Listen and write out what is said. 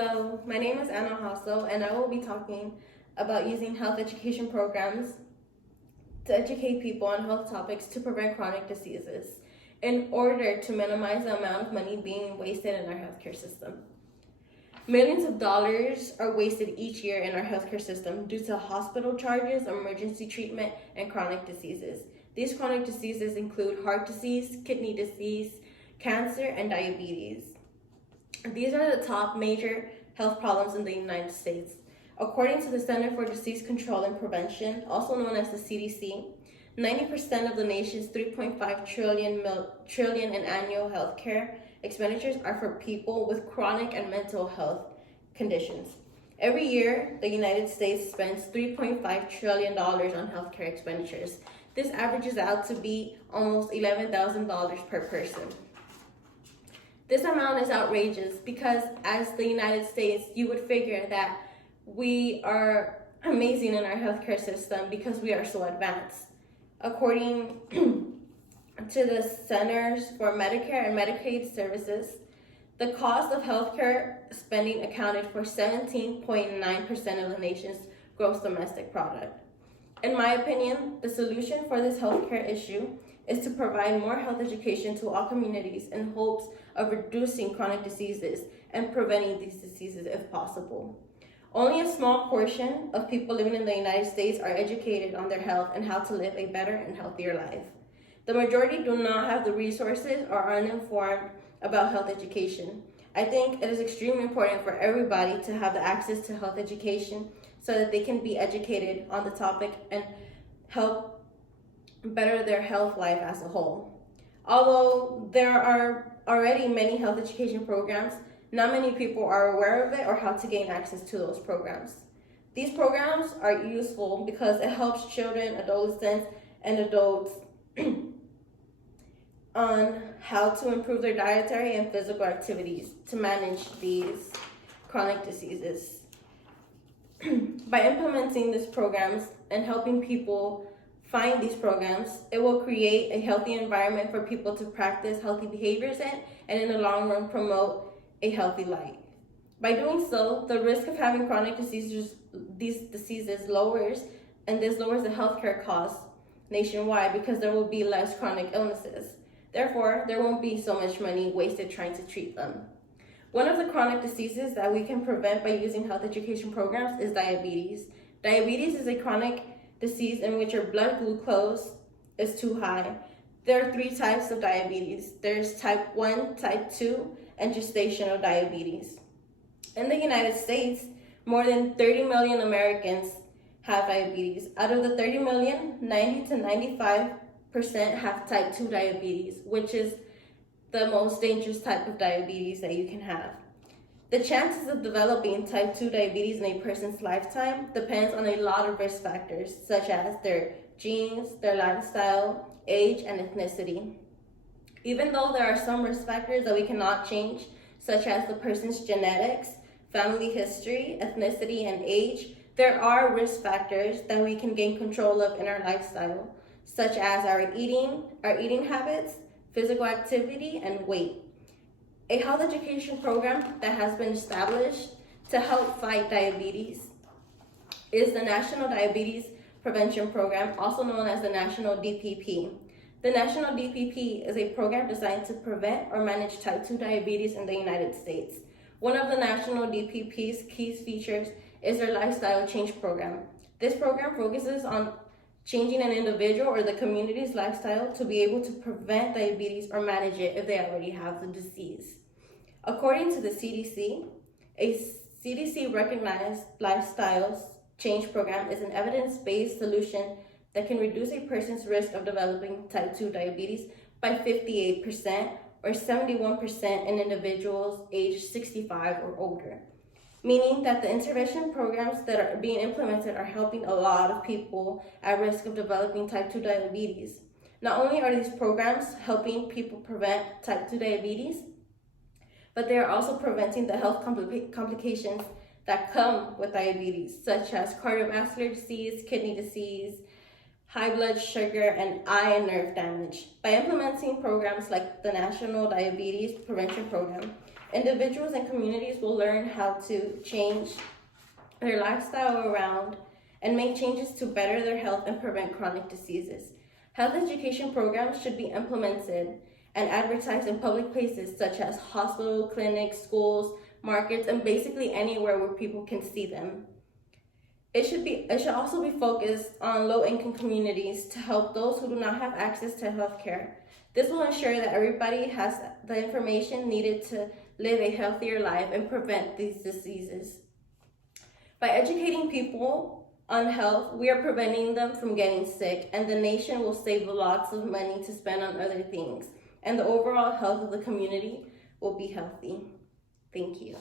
Hello, my name is Anna Hassel, and I will be talking about using health education programs to educate people on health topics to prevent chronic diseases in order to minimize the amount of money being wasted in our healthcare system. Millions of dollars are wasted each year in our healthcare system due to hospital charges, emergency treatment, and chronic diseases. These chronic diseases include heart disease, kidney disease, cancer, and diabetes. These are the top major health problems in the United States. According to the Center for Disease Control and Prevention, also known as the CDC, 90% of the nation's $3.5 trillion in annual healthcare expenditures are for people with chronic and mental health conditions. Every year, the United States spends $3.5 trillion on healthcare expenditures. This averages out to be almost $11,000 per person. This amount is outrageous because as the United States, you would figure that we are amazing in our healthcare system because we are so advanced. According to the Centers for Medicare and Medicaid Services, the cost of healthcare spending accounted for 17.9% of the nation's gross domestic product. In my opinion, the solution for this healthcare issue is to provide more health education to all communities in hopes of reducing chronic diseases and preventing these diseases if possible. Only a small portion of people living in the United States are educated on their health and how to live a better and healthier life. The majority do not have the resources or are uninformed about health education. I think it is extremely important for everybody to have the access to health education so that they can be educated on the topic and help better their health life as a whole. Although there are already many health education programs, not many people are aware of it or how to gain access to those programs. These programs are useful because it helps children, adolescents, and adults on how to improve their dietary and physical activities to manage these chronic diseases. By implementing these programs and helping people find these programs, it will create a healthy environment for people to practice healthy behaviors in, and in the long run promote a healthy life. By doing so, the risk of having chronic diseases lowers, and this lowers the healthcare costs nationwide because there will be less chronic illnesses. Therefore, there won't be so much money wasted trying to treat them. One of the chronic diseases that we can prevent by using health education programs is diabetes. Diabetes is a chronic disease in which your blood glucose is too high. There are 3 types of diabetes. There's type 1, type 2, and gestational diabetes. In the United States, more than 30 million Americans have diabetes. Out of the 30 million, 90 to 95% have type 2 diabetes, which is the most dangerous type of diabetes that you can have. The chances of developing type 2 diabetes in a person's lifetime depends on a lot of risk factors, such as their genes, their lifestyle, age, and ethnicity. Even though there are some risk factors that we cannot change, such as the person's genetics, family history, ethnicity, and age, there are risk factors that we can gain control of in our lifestyle, such as our eating habits, physical activity, and weight. A health education program that has been established to help fight diabetes is the National Diabetes Prevention Program, also known as the National DPP. The National DPP is a program designed to prevent or manage type 2 diabetes in the United States. One of the National DPP's key features is their lifestyle change program. This program focuses on changing an individual or the community's lifestyle to be able to prevent diabetes or manage it if they already have the disease. According to the CDC, a CDC-recognized lifestyle change program is an evidence-based solution that can reduce a person's risk of developing type 2 diabetes by 58% or 71% in individuals aged 65 or older. Meaning that the intervention programs that are being implemented are helping a lot of people at risk of developing type 2 diabetes. Not only are these programs helping people prevent type 2 diabetes, but they are also preventing the health complications that come with diabetes, such as cardiovascular disease, kidney disease, high blood sugar, and eye and nerve damage. By implementing programs like the National Diabetes Prevention Program, Individuals and communities will learn how to change their lifestyle around and make changes to better their health and prevent chronic diseases. Health education programs should be implemented and advertised in public places such as hospitals, clinics, schools, markets, and basically anywhere where people can see them. It should also be focused on low-income communities to help those who do not have access to healthcare. This will ensure that everybody has the information needed to live a healthier life and prevent these diseases. By educating people on health, we are preventing them from getting sick, and the nation will save lots of money to spend on other things, and the overall health of the community will be healthy. Thank you.